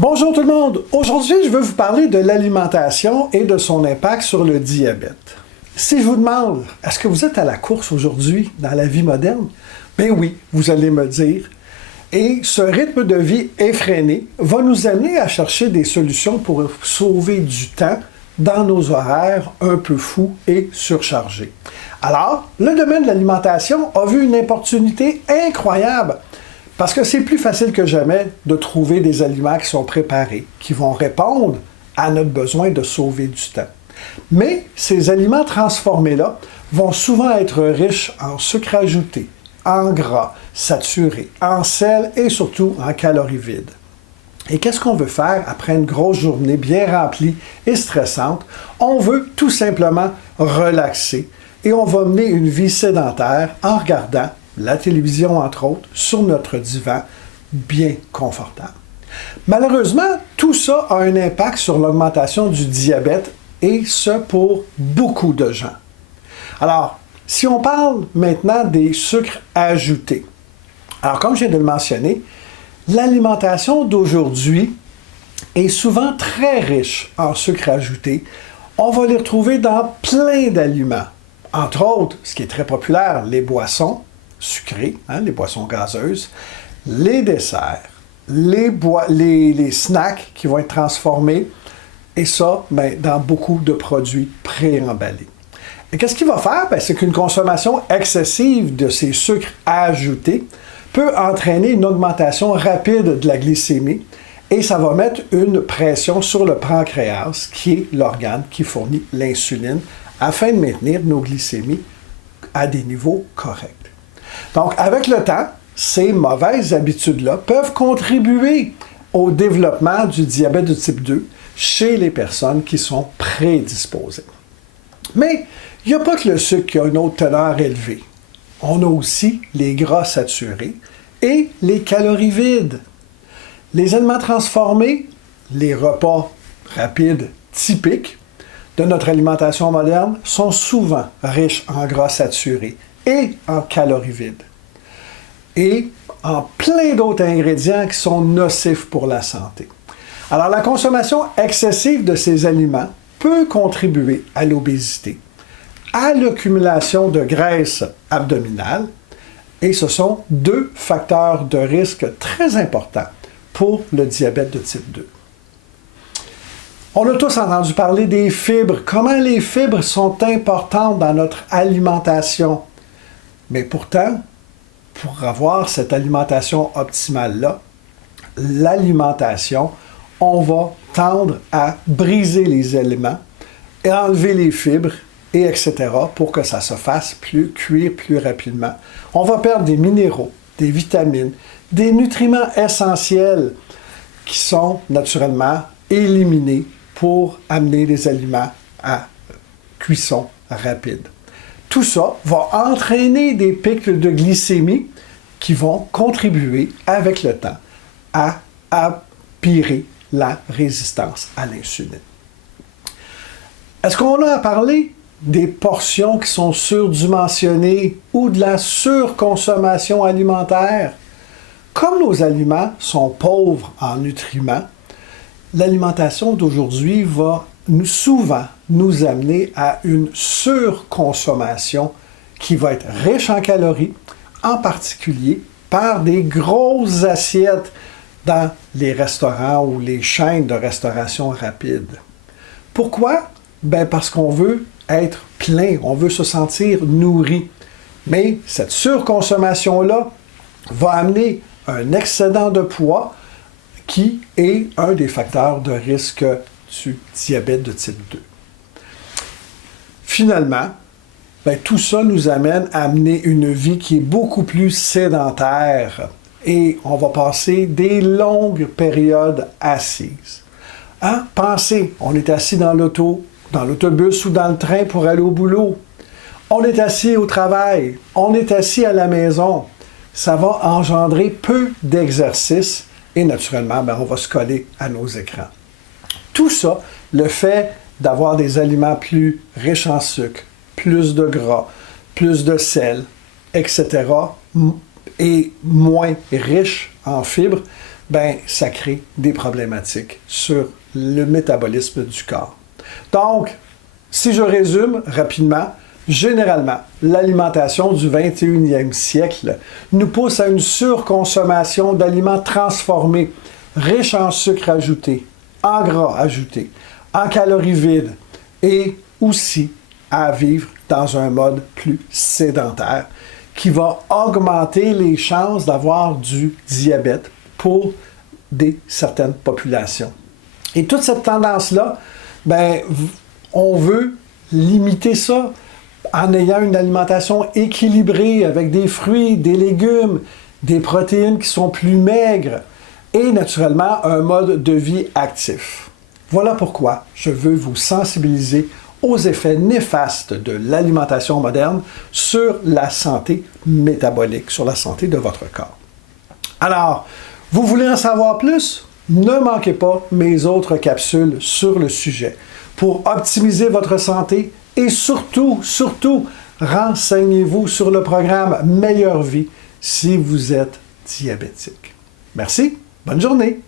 Bonjour tout le monde! Aujourd'hui, je veux vous parler de l'alimentation et de son impact sur le diabète. Si je vous demande, est-ce que vous êtes à la course aujourd'hui dans la vie moderne? Ben oui, vous allez me dire. Et ce rythme de vie effréné va nous amener à chercher des solutions pour sauver du temps dans nos horaires un peu fous et surchargés. Alors, le domaine de l'alimentation a vu une opportunité incroyable parce que c'est plus facile que jamais de trouver des aliments qui sont préparés, qui vont répondre à notre besoin de sauver du temps. Mais ces aliments transformés-là vont souvent être riches en sucre ajouté, en gras, saturés, en sel et surtout en calories vides. Et qu'est-ce qu'on veut faire après une grosse journée bien remplie et stressante? On veut tout simplement relaxer et on va mener une vie sédentaire en regardant la télévision, entre autres, sur notre divan, bien confortable. Malheureusement, tout ça a un impact sur l'augmentation du diabète et ce pour beaucoup de gens. Alors, si on parle maintenant des sucres ajoutés, alors comme je viens de le mentionner, l'alimentation d'aujourd'hui est souvent très riche en sucres ajoutés. On va les retrouver dans plein d'aliments. Entre autres, ce qui est très populaire, les boissons sucrées, les boissons gazeuses, les desserts, les snacks qui vont être transformés, et ça, dans beaucoup de produits préemballés. Et qu'est-ce qu'il va faire? C'est qu'une consommation excessive de ces sucres ajoutés peut entraîner une augmentation rapide de la glycémie et ça va mettre une pression sur le pancréas, qui est l'organe qui fournit l'insuline, afin de maintenir nos glycémies à des niveaux corrects. Donc, avec le temps, ces mauvaises habitudes-là peuvent contribuer au développement du diabète de type 2 chez les personnes qui sont prédisposées. Mais il n'y a pas que le sucre qui a une haute teneur élevée. On a aussi les gras saturés et les calories vides. Les aliments transformés, les repas rapides typiques de notre alimentation moderne sont souvent riches en gras saturés et en calories vides. Et en plein d'autres ingrédients qui sont nocifs pour la santé. Alors, la consommation excessive de ces aliments peut contribuer à l'obésité, à l'accumulation de graisse abdominale, et ce sont deux facteurs de risque très importants pour le diabète de type 2. On a tous entendu parler des fibres, comment les fibres sont importantes dans notre alimentation. Mais pourtant, pour avoir cette alimentation optimale-là, l'alimentation, on va tendre à briser les éléments et enlever les fibres, et etc., pour que ça se fasse cuire plus rapidement. On va perdre des minéraux, des vitamines, des nutriments essentiels qui sont naturellement éliminés pour amener les aliments à cuisson rapide. Tout ça va entraîner des pics de glycémie qui vont contribuer avec le temps à empirer la résistance à l'insuline. Est-ce qu'on a à parler des portions qui sont surdimensionnées ou de la surconsommation alimentaire? Comme nos aliments sont pauvres en nutriments, l'alimentation d'aujourd'hui va souvent nous amener à une surconsommation qui va être riche en calories, en particulier par des grosses assiettes dans les restaurants ou les chaînes de restauration rapide. Pourquoi? Parce qu'on veut être plein, on veut se sentir nourri. Mais cette surconsommation-là va amener un excédent de poids qui est un des facteurs de risque du diabète de type 2. Finalement, tout ça nous amène à mener une vie qui est beaucoup plus sédentaire et on va passer des longues périodes assises. Pensez, on est assis dans l'autobus ou dans le train pour aller au boulot. On est assis au travail, on est assis à la maison. Ça va engendrer peu d'exercice et naturellement, on va se coller à nos écrans. Tout ça, le fait d'avoir des aliments plus riches en sucre, plus de gras, plus de sel, etc., et moins riches en fibres, ben, ça crée des problématiques sur le métabolisme du corps. Donc, si je résume rapidement, généralement, l'alimentation du 21e siècle nous pousse à une surconsommation d'aliments transformés, riches en sucre ajouté, en gras ajouté, en calories vides et aussi à vivre dans un mode plus sédentaire qui va augmenter les chances d'avoir du diabète pour certaines populations. Et toute cette tendance-là, ben, on veut limiter ça en ayant une alimentation équilibrée avec des fruits, des légumes, des protéines qui sont plus maigres et naturellement un mode de vie actif. Voilà pourquoi je veux vous sensibiliser aux effets néfastes de l'alimentation moderne sur la santé métabolique, sur la santé de votre corps. Alors, vous voulez en savoir plus? Ne manquez pas mes autres capsules sur le sujet pour optimiser votre santé et surtout, renseignez-vous sur le programme Meilleure Vie si vous êtes diabétique. Merci, bonne journée!